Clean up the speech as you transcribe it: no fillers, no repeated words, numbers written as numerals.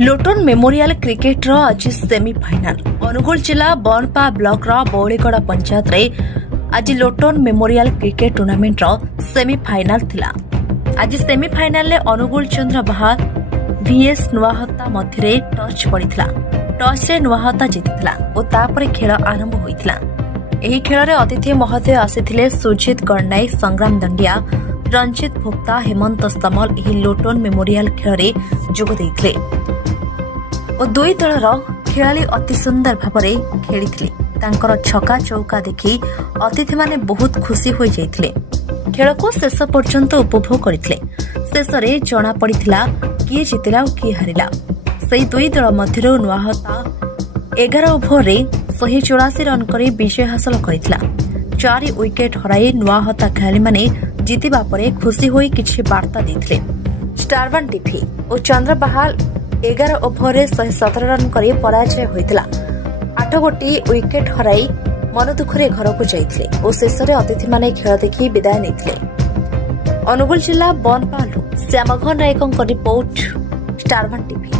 Lotan memorial cricket आज semi-final Angul जिला बनपा block बौलीगढ़ panchayat रे आज Lotan memorial cricket tournament semi-final थिला। आज सेमिफाइनाल अनुगुल चंद्र बहाल वीएस नुआहता मध्य टच पड़िथिला। टच रे नुआहता जीतिथिला और तापरे खेल आरंभ होइथिला। एही खेल रे अतिथि महोदय आसिथिले सुजित गणनाई, संग्राम दंडिया, रंजित भोक्ता, हेमंत स्तमल एही लोटन मेमोरियल खेल रे जोग दैथिले और दुई दलर खेलाड़ी अति सुंदर भावरे खेलिथिले। तांकर छक्का चौका देखि अतिथि माने बहुत खुशी होई जाइथिले। खेल को शेष पर्यंत उपभोग करथिले। शेष रे जना पड़िथिला किए जितिला और किए हारिला। सेही दुई दल मध्यरु नुआहता 11 ओभर रे 184 रन करे विजय हासिल करथिला। 4 विकेट हराई नुआहता खेलाड़ी माने जितिबा परे खुशी होई किछि वार्ता दैथिले। स्टार 1 टीवी और चंद्र बहाल 11 ओभर रे 117 रन करे पराजय होइतिला। 8 गोटी विकेट हराई मन दुखरे घर को जाइथिले और शेष रे अतिथि माने खेल देखि विदाय नेथिले। अनुगुल जिला बनपालु श्यामघन नायकଙ୍କ रिपोर्ट स्टार 1 टीवी।